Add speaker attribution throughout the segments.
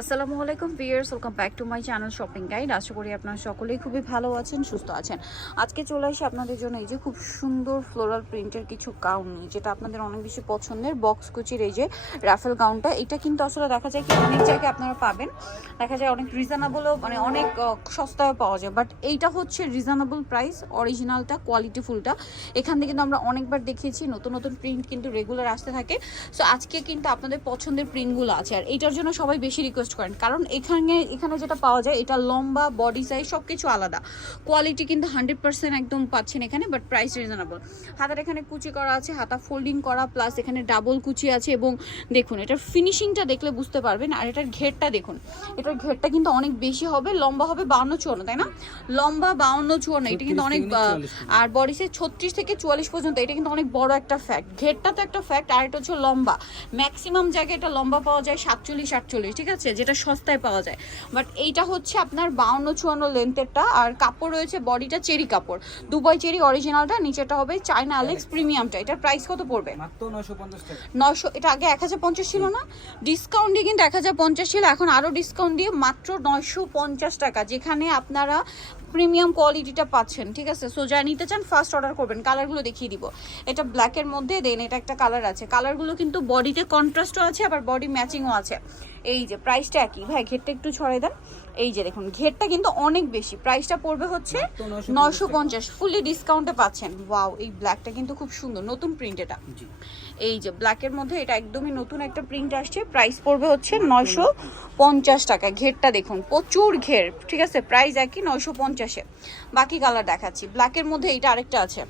Speaker 1: আসসালামু আলাইকুম viewers welcome back to my channel shopping guide. আশা করি আপনারা সকলেই খুবই ভালো আছেন, সুস্থ আছেন। আজকে চলে আসি আপনাদের জন্য এই যে খুব সুন্দর ফ্লোরাল প্রিন্টের কিছু গাউন যেটা আপনাদের অনেক বেশি পছন্দের বক্স কুচির এই যে রাফেল গাউনটা এটা কিন্তু আসলে দেখা যায় কি অনেক জায়গায় আপনারা পাবেন। দেখা যায় অনেক রিজনেবলও মানে অনেক সস্তায় পাওয়া যায়। বাট এইটা হচ্ছে রিজনেবল প্রাইস অরিজিনালটা কোয়ালিটি ফুলটা এখান থেকে কিন্তু আমরা অনেকবার দেখিয়েছি, নতুন নতুন প্রিন্ট কিন্তু রেগুলার আসতে থাকে। সো আজকে কিন্তু আপনাদের পছন্দের প্রিন্টগুলো আছে। আর এইটার জন্য সবাই বেশি রিকোয়েস্ট করেন। কারণ এখানে এখানে যেটা পাওয়া যায় এটা লম্বা বডি সাইজ সব কিছু আলাদা। কোয়ালিটি কিন্তু হান্ড্রেড পার্সেন্ট একদম পাচ্ছেন এখানে বাট প্রাইস রিজনেবল হাতার এখানে কুচি করা আছে হাতা ফোল্ডিং করা প্লাস এখানে ডাবল কুচি আছে এবং দেখুন এটার ফিনিশিংটা দেখলে বুঝতে পারবেন আর এটার ঘেরটা দেখুন। এটার ঘেরটা কিন্তু অনেক বেশি হবে লম্বা হবে বাউন্ন চুয়ান্ন তাই না? লম্বা বাউন্ন চুয়ান্ন এটা কিন্তু অনেক আর বডি সাইজ ছত্রিশ থেকে চুয়াল্লিশ পর্যন্ত এটা কিন্তু অনেক বড় একটা ফ্যাক্ট ঘেরটা তো একটা ফ্যাক্ট আর এটা হচ্ছে লম্বা। ম্যাক্সিমাম জায়গায় এটা লম্বা পাওয়া যায় সাতচল্লিশ আটচল্লিশ ঠিক আছে? যেটা সস্তায় পাওয়া যায়। বাট এইটা হচ্ছে আপনার বাউন্ন চুয়ান্ন লেন্থেরটা আর কাপড় রয়েছে বডিটা চেরি কাপড়। দুবাই চেরি অরিজিনালটা নিচেটা হবে চায়না অ্যালেক্স প্রিমিয়ামটা এটার প্রাইস কত পড়বে? নশো এটা আগে এক হাজার পঞ্চাশ ছিল না? ডিসকাউন্ট দিয়ে কিন্তু এক হাজার পঞ্চাশ ছিল এখন আরও ডিসকাউন্ট দিয়ে মাত্র নয়শো পঞ্চাশ টাকা যেখানে আপনারা প্রিমিয়াম কোয়ালিটিটা পাচ্ছেন, ঠিক আছে? সো যা নিতে চান ফার্স্ট অর্ডার করবেন। কালারগুলো দেখিয়ে দিব। এটা ব্ল্যাকের মধ্যে দেন এটা একটা কালার আছে। কালারগুলো কিন্তু বডিতে কন্ট্রাস্টও আছে, আবার বডি ম্যাচিংও আছে। এই যে প্রাইসটা একই। ভাই, ঘেরটা একটু ছড়াই দেন। এই যে দেখুন ঘেরটা কিন্তু অনেক বেশি। প্রাইসটা পড়বে হচ্ছে নয়শো পঞ্চাশ। ফুলি ডিসকাউন্টে পাচ্ছেন। ওয়াও এই ব্ল্যাকটা কিন্তু খুব সুন্দর নতুন প্রিন্ট এটা। এই যে ব্ল্যাকের মধ্যে এটা একদমই নতুন একটা প্রিন্ট আসছে। প্রাইস পড়বে হচ্ছে নয়শো পঞ্চাশ। টাকা। ঘেরটা দেখুন প্রচুর ঘের। ঠিক আছে প্রাইস একই নয়শো পঞ্চাশে। বাকি কালার দেখাচ্ছি। ব্ল্যাকের মধ্যে এইটা আরেকটা আছে।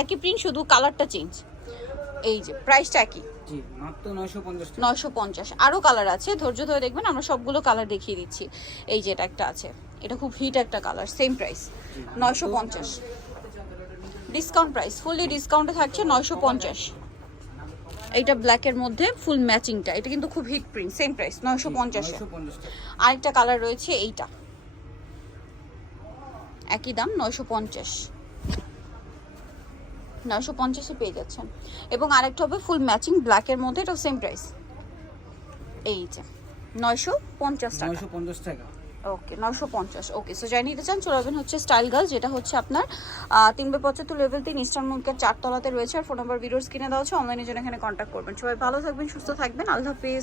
Speaker 1: একই প্রিন্ট শুধু কালারটা চেঞ্জ এই যে প্রাইসটা একই
Speaker 2: নয়শো পঞ্চাশ
Speaker 1: আরও কালার আছে ধৈর্য ধরে দেখবেন আমরা সবগুলো কালার দেখিয়ে দিচ্ছি। এই যে এটা একটা আছে এটা খুব হিট একটা কালার সেম প্রাইস নয়শো পঞ্চাশ। ডিসকাউন্ট প্রাইস ফুললি ডিসকাউন্টে থাকছে নয়শো পঞ্চাশ। এইটা ব্ল্যাকের মধ্যে ফুল ম্যাচিংটা এটা কিন্তু খুব হিট প্রিন্ট সেম প্রাইস নয়শো পঞ্চাশ। আরেকটা কালার রয়েছে এইটা। একই দাম নয়শো পঞ্চাশ। নয়শো পঞ্চাশে পেয়ে যাচ্ছেন। এবং আরেকটা হবে ফুল ম্যাচিং ব্ল্যাকের মধ্যে এটাও সেম প্রাইস এই যে নয়শো পঞ্চাশ টাকা।
Speaker 2: নয়শো পঞ্চাশ টাকা।
Speaker 1: ওকে পঞ্চাশ। ওকে সো যাই নিতে চান চলে হচ্ছে স্টাইল গার্ল যেটা হচ্ছে আপনার আহ, তিন পঁচাত্তর লেভেল তিন ইস্টার্ন মুখের চারতলাতে রয়েছে। আর ফোন নাম্বার ভিডিওস কিনে দেওয়া হচ্ছে অনলাইনের জন্য এখানে কন্ট্যাক্ট করবেন। সবাই ভালো থাকবেন সুস্থ থাকবেন। আল্লাহ হাফিজ।